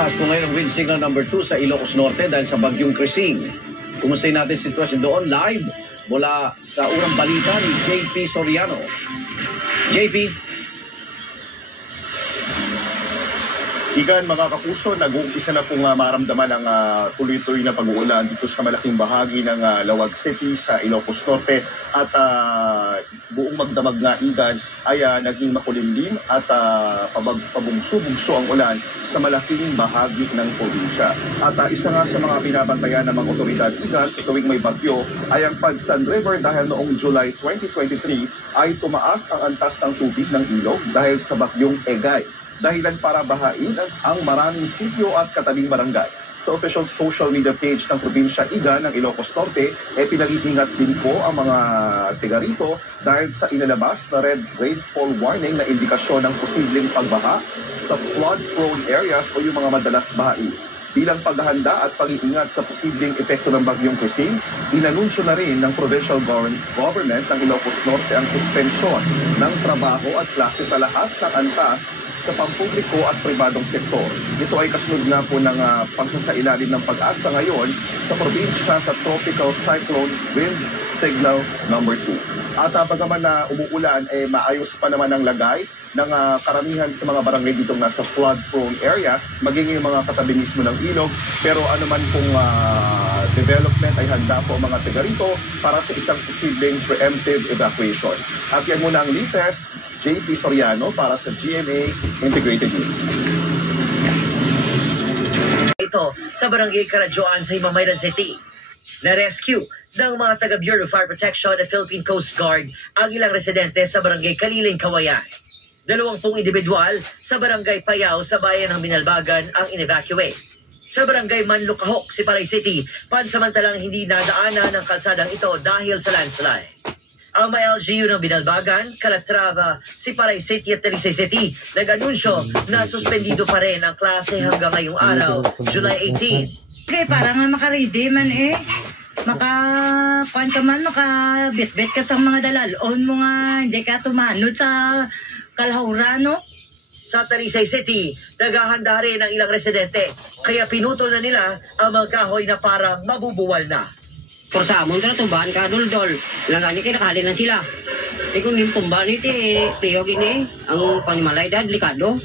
Tumataas po ngayon ang wind signal number 2 sa Ilocos Norte dahil sa bagyong Krising. Kumustahin natin sitwasyon doon live mula sa unang balita ni JP Soriano. JP. Igan, mga kapuso, nag-uumpisa na pong maramdaman ang tuloy-tuloy na pag-uulan dito sa malaking bahagi ng Lawag City sa Ilocos Norte at buong magdamag nga Igan ay naging makulimlim at pabugso-bugso ang ulan sa malaking bahagi ng probinsya. At isa nga sa mga binabantayan ng mga otoridad Igan sa tuwing may bagyo ay ang Padsan River dahil noong July 2023 ay tumaas ang antas ng tubig ng ilog dahil sa bagyong Egay. Dahilan para bahain ang maraming sitio at katabing barangay. Sa official social media page ng probinsya Igan ng Ilocos Norte, pinag-iingat din po ang mga tiga rito dahil sa inalabas na red rainfall warning na indikasyon ng posibleng pagbaha sa flood-prone areas o yung mga madalas bahain. Bilang paghahanda at pag-iingat sa posibleng epekto ng bagyong Krising, inanunsyo na rin ng provincial government ng Ilocos Norte ang suspensyon ng trabaho at klase sa lahat ng antas sa pampubliko at pribadong sektor. Ito ay kasunod na po ng pagsasailalim ng pag-asa ngayon sa probinsya sa Tropical Cyclone Wind Signal number 2. At bagaman na umuulan, maayos pa naman ang lagay ng karamihan sa mga barangay dito nasa flood-prone areas, maging yung mga katabi mismo ng ilog. Pero anuman pong development ay handa po ang mga taga rito para sa isang posibleng preemptive evacuation. At yan muna ang latest, JP Soriano para sa GMA Integrated News. Ito sa Barangay Karadyoan sa Himamaylan City. Na-rescue ng mga taga-Bureau of Fire Protection at Philippine Coast Guard ang ilang residente sa Barangay Kaliling, Kawayan. 20 individual sa Barangay Payao sa bayan ng Binalbagan ang in-evacuate. Sa Barangay Manlukahok, Sipalay City, pansamantalang hindi nadaanan ng kalsadang ito dahil sa landslide. Ang mga LGU ng Binalbagan, Calatrava, Sipalay City at Talisay City nag-anunsyo na suspendido pa rin ang klase hanggang ngayong araw, July 18. Okay, para nga makaready man makakuan ka man, makabitbit ka sa mga dalalon mo nga, hindi ka tumanod sa kalahurano. Sa Talisay City, naghahanda rin ang ilang residente, kaya pinutol na nila ang mga kahoy na parang mabubuwal na. Por sa amon na tumbahan ka dul-dul. Langani kay nakahali na sila. Kung yung tumbahan iti, tiyo gini, ang panimalay da, delikado.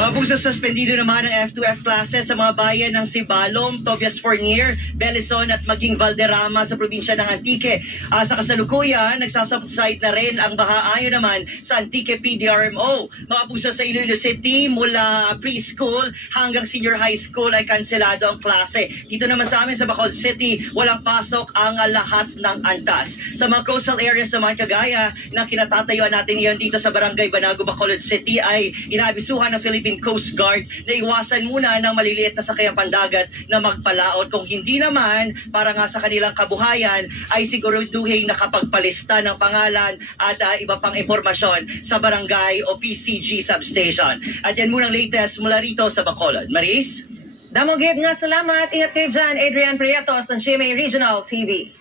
Mabuso suspendido naman ang F2F classes sa mga bayan ng Sibalom, Tobias Fournier, Belizon at maging Valderrama sa probinsya ng Antique. Sa kasalukuyan, nagsasubside na rin ang baha ayon naman sa Antique PDRMO. Mabuso sa Iloilo City, mula preschool hanggang senior high school ay kanselado ang klase. Dito naman sa amin sa Bacolod City, walang pasok ang lahat ng antas. Sa mga coastal areas naman kagaya ng kinatatayuan natin ngayon dito sa Barangay Banago, Bacolod City ay inaabisuhan ng Philippine Coast Guard na iwasan muna ng maliliit na sakayang pandagat na magpalaot. Kung hindi naman, para nga sa kanilang kabuhayan, ay siguraduhin nakapagpalista ng pangalan at iba pang impormasyon sa barangay o PCG substation. At yan munang latest mula rito sa Bacolod. Maris? Damogit nga salamat. Ingat kayo dyan, Adrian Prietos ng GMA Regional TV.